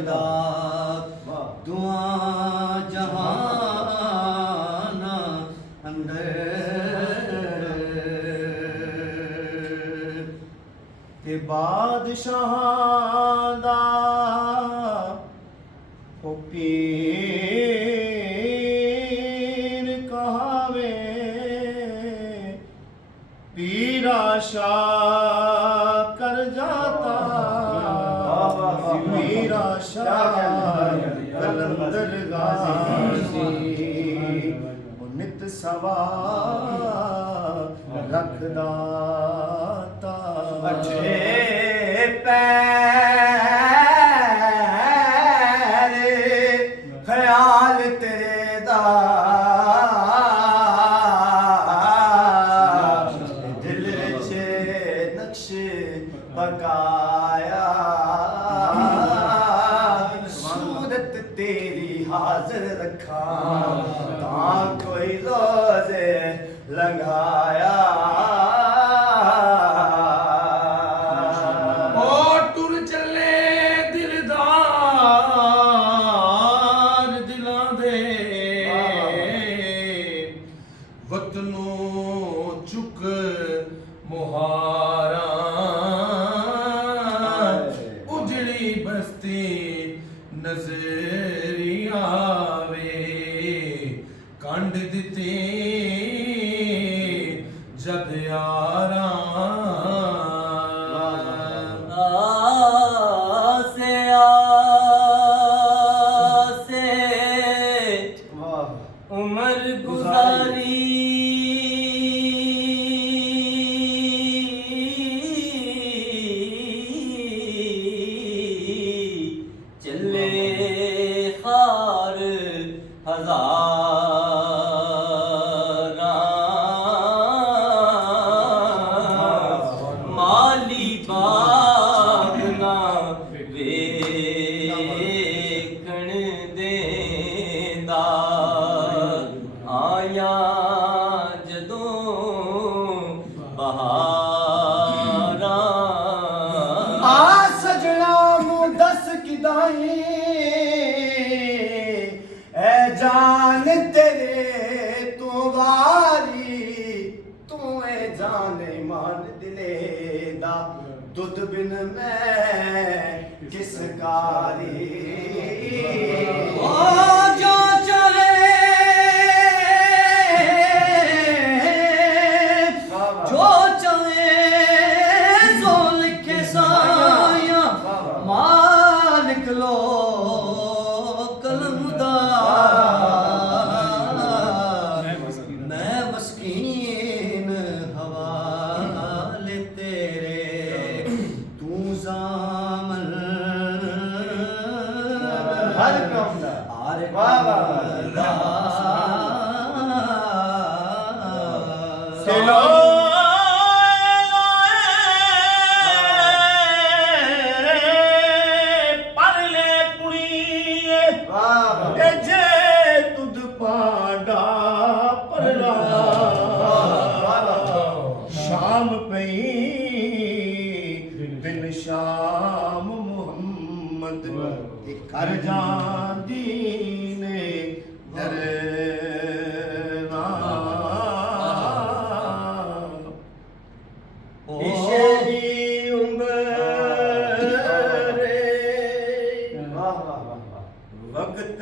करदा दुआ जहान अंदर ते बादशाहां दा ओ पीर कहावे पीरा शाह कर जाता पीरा शाह कलंदर गाजी नित सवा रखदा ता अच्छे पैर ख्याल तेरे दा दिल विच नक्श पकाया सूरत तेरी हाजिर रखा ता कोई रोज़े लंघाया वतनों चुक मुहारा उजड़ी बस्ती नजरी आवे कंड दिते जद यारा आसे आसे उमर गुजारी चले खार हजारा माली बागना वेखण देंदा आया जदों बहारा आ सजना नूं दस किदाई ऐ जान तेरे तू वारी तू ऐ जाने मान दिले दा दुध बिन मैं किस कारी ओ जो चले जो चले सो लिखे साया मालिक लो मैं मस्कीन हवाले तेरे तू ज़ामन हर कौम दा चलो पढ़ले कुड़िए जे तुद पांडा पढ़ला शाम पई बिन शाम मुहम्मद कर जांदी ने दरना इशेरी उम्र वक्त